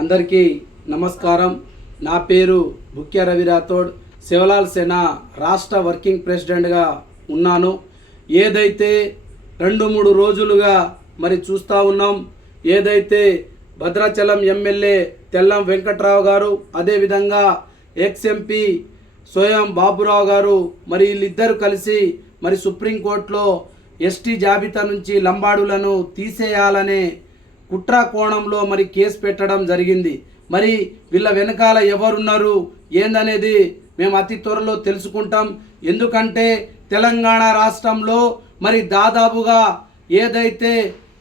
అందరికీ నమస్కారం. నా పేరు బుక్య రవి రాథోడ్. శివలాల్ సేన రాష్ట్ర వర్కింగ్ ప్రెసిడెంట్గా ఉన్నాను. ఏదైతే రెండు మూడు రోజులుగా మరి చూస్తూ ఉన్నాం ఏదైతే భద్రాచలం ఎమ్మెల్యే తెల్లం వెంకట్రావు గారు అదేవిధంగా ఎక్స్ఎంపీ స్వయం బాబురావు గారు మరి వీళ్ళిద్దరు కలిసి మరి సుప్రీంకోర్టులో ఎస్టీ జాబితా నుంచి లంబాడులను తీసేయాలనే కుట్ర కోణంలో మరి కేసు పెట్టడం జరిగింది. మరి వీళ్ళ వెనకాల ఎవరున్నారు? ఏందనేది మేము అతి త్వరలో తెలుసుకుంటాం. ఎందుకంటే తెలంగాణ రాష్ట్రంలో మరి దాదాపుగా ఏదైతే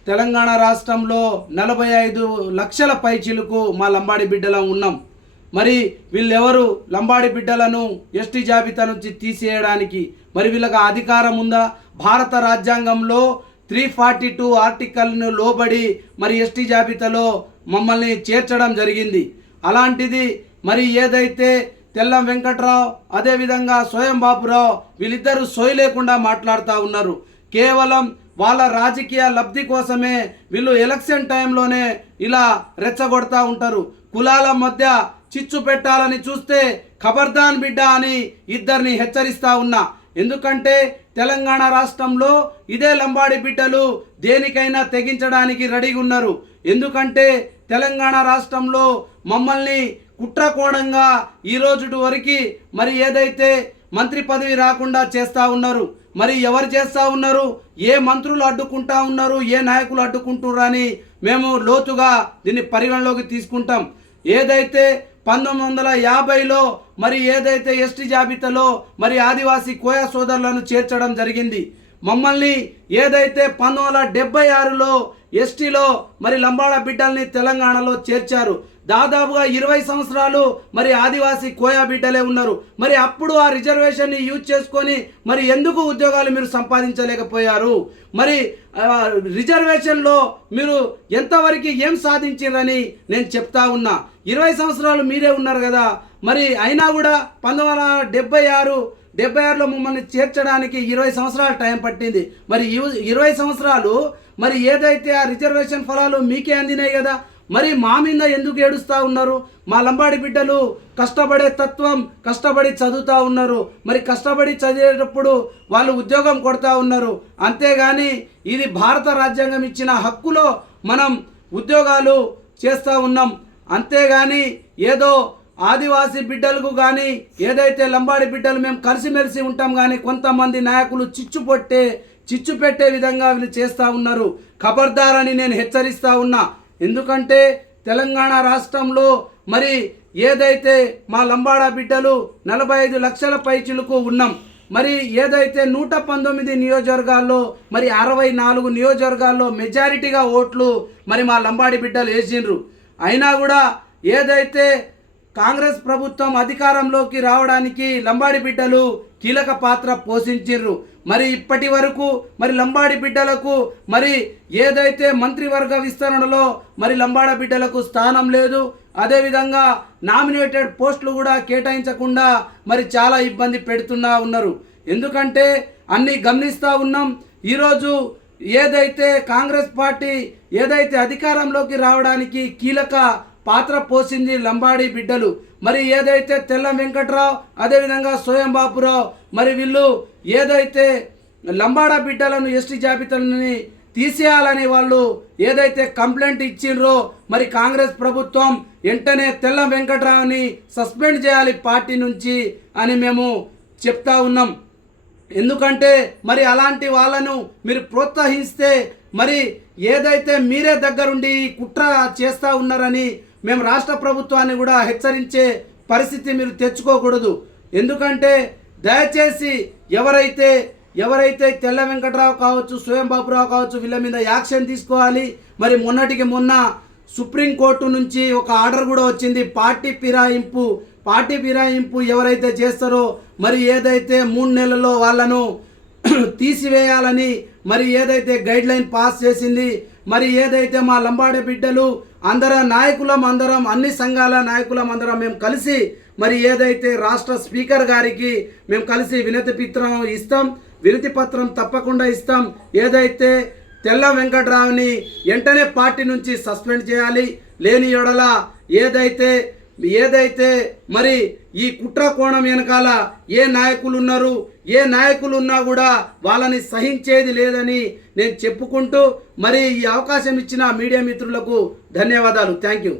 తెలంగాణ రాష్ట్రంలో నలభై ఐదు లక్షల పైచీలకు మా లంబాడి బిడ్డలం ఉన్నాం. మరి వీళ్ళెవరు? లంబాడి బిడ్డలను ఎస్టీ జాబితా నుంచి తీసేయడానికి మరి వీళ్ళకి అధికారం ఉందా? భారత రాజ్యాంగంలో త్రీ ఫార్టీ టూ ఆర్టికల్ను లోబడి మరి ఎస్టీ జాబితాలో మమ్మల్ని చేర్చడం జరిగింది. అలాంటిది మరి ఏదైతే తెల్లం వెంకట్రావు అదేవిధంగా స్వయం బాబురావు వీళ్ళిద్దరూ సోయి లేకుండా మాట్లాడుతూ ఉన్నారు. కేవలం వాళ్ళ రాజకీయ లబ్ధి కోసమే వీళ్ళు ఎలక్షన్ టైంలోనే ఇలా రెచ్చగొడతా ఉంటారు. కులాల మధ్య చిచ్చు పెట్టాలని చూస్తే ఖబర్దాన్ బిడ్డ అని ఇద్దరిని హెచ్చరిస్తా ఉన్నా. ఎందుకంటే తెలంగాణ రాష్ట్రంలో ఇదే లంబాడి బిడ్డలు దేనికైనా తెగించడానికి రెడీగా ఉన్నారు. ఎందుకంటే తెలంగాణ రాష్ట్రంలో మమ్మల్ని కుట్రకోణంగా ఈ రోజు వరకు మరి ఏదైతే మంత్రి పదవి రాకుండా చేస్తూ ఉన్నారు మరి ఎవరు చేస్తూ ఉన్నారు ఏ మంత్రులు అడ్డుకుంటా ఉన్నారు ఏ నాయకులు అడ్డుకుంటున్నారు అని మేము లోతుగా దీన్ని పరిగణలోకి తీసుకుంటాం. ఏదైతే పంతొమ్మిది వందల యాభైలో మరి ఏదైతే ఎస్టీ జాబితాలో మరి ఆదివాసీ కోయా సోదరులను చేర్చడం జరిగింది. మమ్మల్ని ఏదైతే పంతొమ్మిది వందల డెబ్బై ఆరులో ఎస్టీలో మరి లంబాడ బిడ్డల్ని తెలంగాణలో చేర్చారు. దాదాపుగా ఇరవై సంవత్సరాలు మరి ఆదివాసీ కోయా బిడ్డలే ఉన్నారు. మరి అప్పుడు ఆ రిజర్వేషన్ని యూజ్ చేసుకొని మరి ఎందుకు ఉద్యోగాలు మీరు సంపాదించలేకపోయారు? మరి రిజర్వేషన్లో మీరు ఎంతవరకు ఏం సాధించారని నేను చెప్తా ఉన్నా. ఇరవై సంవత్సరాలు మీరే ఉన్నారు కదా. మరి అయినా కూడా పంతొమ్మిది వందల డెబ్బై ఆరు డెబ్బై ఆరులో మమ్మల్ని చేర్చడానికి ఇరవై సంవత్సరాలు టైం పట్టింది. మరి ఇరవై సంవత్సరాలు మరి ఏదైతే ఆ రిజర్వేషన్ ఫలాలు మీకే అందినాయి కదా మరి మా మీద ఎందుకు ఏడుస్తూ ఉన్నారు? మా లంబాడి బిడ్డలు కష్టపడే తత్వం కష్టపడి చదువుతూ ఉన్నారు. మరి కష్టపడి చదివేటప్పుడు వాళ్ళు ఉద్యోగం కొడతా ఉన్నారు. అంతేగాని ఇది భారత రాజ్యాంగం ఇచ్చిన హక్కులో మనం ఉద్యోగాలు చేస్తూ ఉన్నాం. అంతేగాని ఏదో ఆదివాసీ బిడ్డలకు కానీ ఏదైతే లంబాడి బిడ్డలు మేము కలిసిమెలిసి ఉంటాం కానీ కొంతమంది నాయకులు చిచ్చుపొట్టే చిచ్చు పెట్టే విధంగా వీళ్ళు చేస్తూ ఉన్నారు. ఖబర్దార్ అని నేను హెచ్చరిస్తూ ఉన్నా. ఎందుకంటే తెలంగాణ రాష్ట్రంలో మరి ఏదైతే మా లంబాడా బిడ్డలు నలభై ఐదు లక్షల పైచిలకు ఉన్నాం. మరి ఏదైతే నూట పంతొమ్మిది నియోజకవర్గాల్లో మరి అరవై నాలుగు నియోజకవర్గాల్లో మెజారిటీగా ఓట్లు మరి మా లంబాడి బిడ్డలు వేసిండ్రు. అయినా కూడా ఏదైతే కాంగ్రెస్ ప్రభుత్వం అధికారంలోకి రావడానికి లంబాడి బిడ్డలు కీలక పాత్ర పోషించిర్రు మరి ఇప్పటి వరకు మరి లంబాడి బిడ్డలకు మరి ఏదైతే మంత్రివర్గ విస్తరణలో మరి లంబాడ బిడ్డలకు స్థానం లేదు అదేవిధంగా నామినేటెడ్ పోస్టులు కూడా కేటాయించకుండా మరి చాలా ఇబ్బంది పెడుతున్నా ఉన్నారు. ఎందుకంటే అన్ని గమనిస్తూ ఉన్నాం ఈరోజు ఏదైతే కాంగ్రెస్ పార్టీ ఏదైతే అధికారంలోకి రావడానికి కీలక పాత్ర పోసింది లంబాడి బిడ్డలు. మరి ఏదైతే తెల్ల వెంకట్రావు అదేవిధంగా స్వయంబాపురావు మరి వీళ్ళు ఏదైతే లంబాడా బిడ్డలను ఎస్టీ జాబితాలని తీసేయాలని వాళ్ళు ఏదైతే కంప్లైంట్ ఇచ్చిండ్రో మరి కాంగ్రెస్ ప్రభుత్వం వెంటనే తెల్ల వెంకట్రావుని సస్పెండ్ చేయాలి పార్టీ నుంచి అని మేము చెప్తా ఉన్నాం. ఎందుకంటే మరి అలాంటి వాళ్ళను మీరు ప్రోత్సహిస్తే మరి ఏదైతే మీరే దగ్గరుండి ఈ కుట్ర చేస్తూ ఉన్నారని మేము రాష్ట్ర ప్రభుత్వాన్ని కూడా హెచ్చరించే పరిస్థితి మీరు తెచ్చుకోకూడదు. ఎందుకంటే దయచేసి ఎవరైతే ఎవరైతే తెల్ల వెంకట్రావు కావచ్చు స్వయం బాబురావు కావచ్చు వీళ్ళ మీద యాక్షన్ తీసుకోవాలి. మరి మొన్నటికి మొన్న సుప్రీంకోర్టు నుంచి ఒక ఆర్డర్ కూడా వచ్చింది. పార్టీ ఫిరాయింపు పార్టీ ఫిరాయింపు ఎవరైతే చేస్తారో మరి ఏదైతే మూడు నెలల్లో వాళ్ళను తీసివేయాలని మరి ఏదైతే గైడ్ లైన్ పాస్ చేసింది మరి ఏదైతే మా లంబాడి బిడ్డలు అందరం నాయకులం అందరం అన్ని సంఘాల నాయకులం అందరం మేము కలిసి మరి ఏదైతే రాష్ట్ర స్పీకర్ గారికి మేము కలిసి వినతి పత్రం ఇస్తాం వినతి పత్రం తప్పకుండా ఇస్తాం. ఏదైతే తెల్ల వెంకట్రావుని వెంటనే పార్టీ నుంచి సస్పెండ్ చేయాలి లేని ఎడల ఏదైతే ఏదైతే మరి ఈ కుట్ర కోణం వెనకాల ఏ నాయకులు ఉన్నారు ఏ నాయకులు ఉన్నా కూడా వాళ్ళని సహించేది లేదని నేను చెప్పుకుంటూ మరి ఈ అవకాశం ఇచ్చిన మీడియా మిత్రులకు ధన్యవాదాలు. Thank you